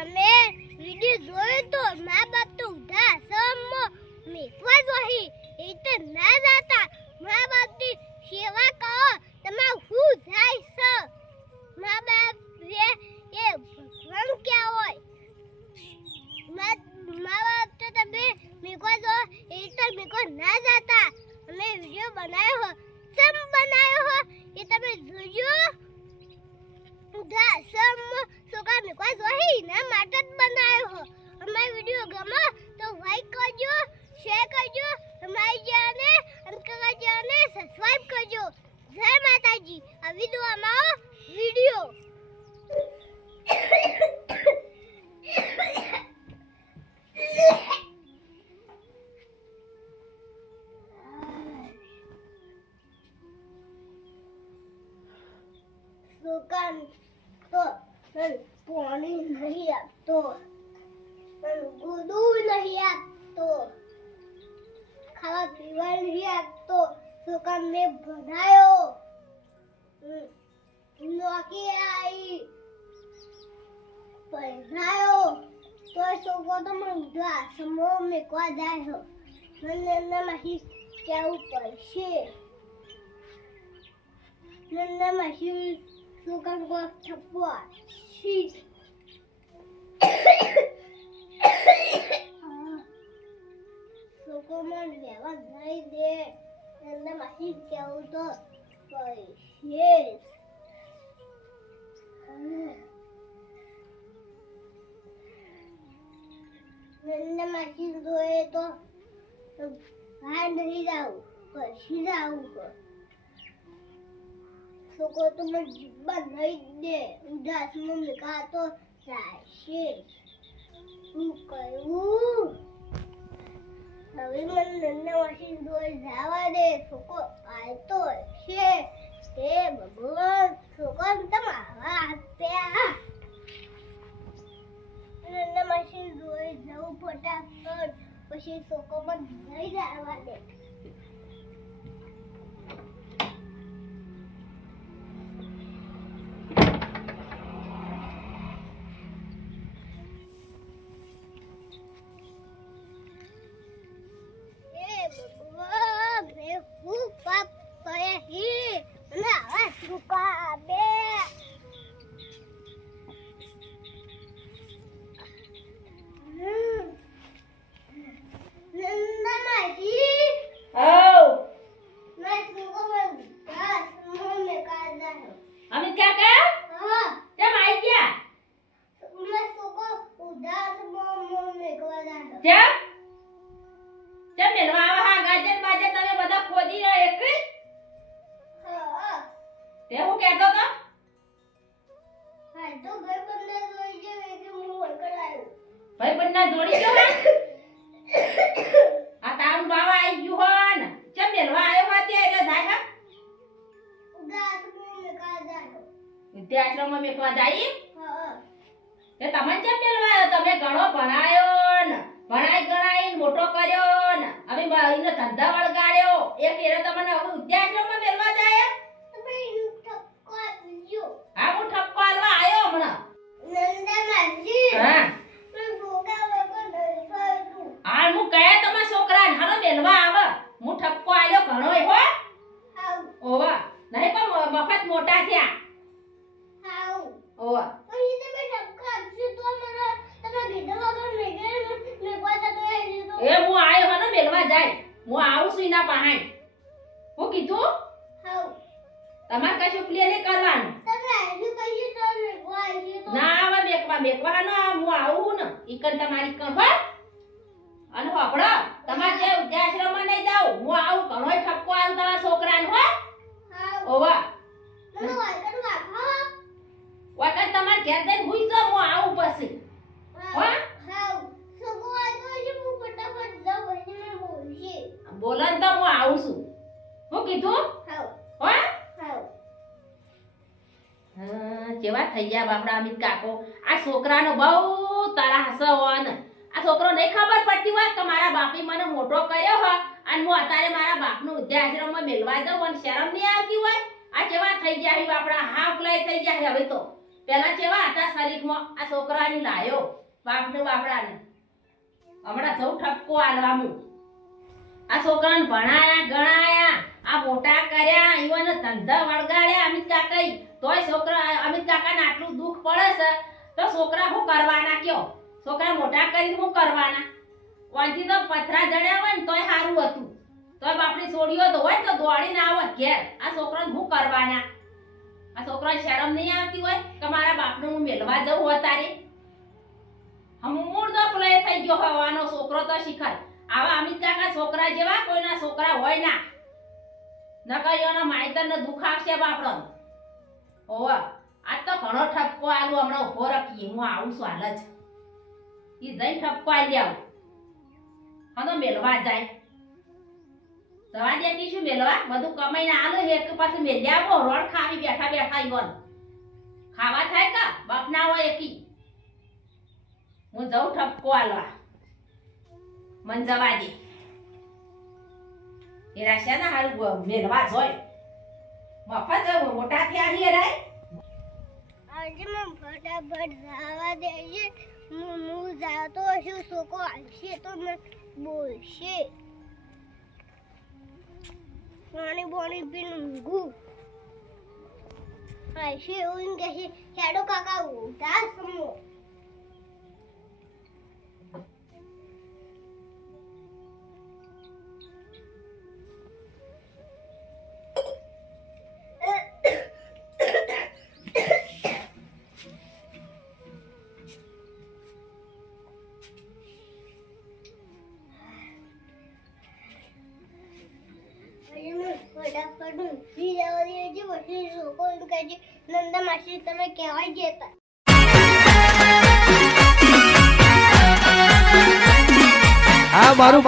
અમે વિડિયો જોયો તો મા બાપ તો ઉધા સમ. મેકવા જોહી. એ ના જાતા. મા બાપની સેવા કરો. તમાર હું જાય સ. મા બાપ રે, એ ભગવાન ક્યાં હોય? મા બાપ તો તમે મેકવા જો. એ તો મેકવા ના જાતા. અમે વીડિયો બનાવ્યો સમ બનાવ્યો હો? એ તમે જોજો. ઉધા સમ સોકા મેકવા બનાવ્યો હો. અમારો વિડિયો તો લાઈક કરજો શેર કરજો, અમારી ચેનલને અંકલ ચેનલને સબસ્ક્રાઇબ કરજો. જય માતાજી. આ વિડિયો અમારો વિડિયો. તો પાણી નહીં આપતો ગુદું નહીં આપતો ખાવા પીવા નહીં આપતો મેં ભણાયો. નોકી આવી પહેરાયો તો છોકરો તો મને સમો મેકવા જાય છે મને એનામાંથી કહેવું પડશે એનામાંથી શું કામ કો થપ્પા શીટ છોકરોમાં લેવા નહીં દે એનામાંથી કહેવું તો પડશે નંદ માસી જોયે તો બહાર નહીં જાવું પછી જાવું પર છોકરો તો મને જીવવા નહીં દે. ઉદાસમાં મેકા તો ચાલશે શું કરવું હવે મને નંદા માસી દોર જવા દે. છોકરો આવતો છે હે ભગવાન છોકરો તમે આવા આપ્યા. નંદા માસી દોર જવું ફટાફટ. પછી છોકરો પણ નહીં જવા દે. ખોદી રહ્યા એક તે હું કહેતો તો? હા તો ઘર બંને જોઈ છે કે હું વળકડાયો ભાઈ બંને જોડી ગયો આ તારું બાવા આવી ગયું હો ને? કેમ બેલવા આવ્યો હો તે એટલે થાય હા. કાઢ્યા વિદ્યાશ્રમમાં મેકવા જાય. હા. તે તમને કેમ મેલવા આવ્યો? તમે ઘણો ભણાયો ને? ભણાઈ ગણાઈ મોટો કર્યો ને? હવે ધંધા વળગાડ્યો એ ફેરે તમને હવે વિદ્યાશ્રમમાં મેળવા જાય તમે આપજો. હા હું ઠપકો આલવા આવ્યો હમણાં. નંદા માજી હા. હાલ હું કયા તમારા છોકરાને હાલો મેલવા આવે. હું ઠપકો આલ્યો ઘણો હો. હાઉ. ઓવા. નહીં પણ મફત મોટા થયા. હાઉ. ઓવા. પછી તમે ઠપકો આપશો તો મને તમે કીધા વગર મેઘવા તમે તો. એ હું આયો હને મેલવા જાય. હું આવું છું એના પાસે હું કીધું? તમારે કશું પ્લે નહીં કરવાનું. તમે કહીએ તો ના આવા મેકવા મેકવા ના હું આવું ને. ઈકન તમારી કણ હો. અને હોપડો તમારે જે વૃદ્ધાશ્રમમાં નહીં જાવ હું આવું ઘણો ઠપકો આલું તમારા છોકરાને હો. ઓવા કેવા થઈ ગયા બાપડા અમિત કાકો? આ છોકરાનો બહુ તરાસ હોન આ છોકરો નહીં ખબર પડતી હોય કે મારા બાપી મને મોટો કર્યો હોય અને હું અત્યારે મારા બાપનું વૃદ્ધાશ્રમમાં મેળવા જાઉં અને શરમ નહીં આવતી હોય? આ કેવા થઈ ગયા બાપડા? હાફ લાય થઈ ગયા હવે તો. પહેલા કેવા હતા શરીરમાં? આ છોકરાની લાયો બાપને બાપડાને. હમણાં જવું ઠપકો આલવાનું આ છોકરાને ભણાયા, ગણાયા આ મોટા કર્યા, ઈવન ધંધા વળગાડ્યા અમિત કાકા તોય છોકરા, અમિત કાકાને આટલું દુઃખ પડે છે, તો છોકરા શું કરવાના કયો? છોકરા મોટા કરીને શું કરવાના? વાંચી તો પથરા જડ્યા હોય ને તોય સારું હતું. તોય બાપની છોડીઓ તો હોય તો દોડીને આવત ઘેર. આ છોકરાને શું કરવાના? આ છોકરાને શરમ નહીં આવતી હોય કે મારા બાપને હું મેળવા જવું હોય તારે હમૂળ તો પ્લે થઈ ગયો હવાનો છોકરો તો શિખર. આવા અમિત કાકા છોકરા જેવા કોઈના છોકરા હોય ના. નકર એનો માઈતરને દુઃખ આવશે બાપડો ઓવા આજ તો ઘણો ઠપકો આલુ હમણાં ઊભો રાખી હું આવું છું હાલ જ. ઈ જઈ ઠપકો આલી આવું. હનો મેલવા જાય. જવા દેતી શું મેલવા? બધું કમાઈને આલો, એક પાછું મેલ્યા આવો. રોડ ખાવી, બેઠા બેઠા ઈવન ખાવા થાય કા? બાપ ના હોય એકી હું જઉં ઠપકો આલવા. મન જવા દે. એ શેના હારું મેલવા જોય મફત મોટા થયા હી રાય આજે મે ફટાફટ જવા દેજે. હું હું જાતો હશું, છોકરો આવશે તો મે બોલશે. પાણી બોણી પીને ઊંઘું. આવશે કહે છે, હેડો કાકા ઉધા સમો ફટાફટ ઊંઘી જવા દેજે પછી લોકો એમ કહે છે, નંદા માસી, તમે કહેવાય જતા હા, મારું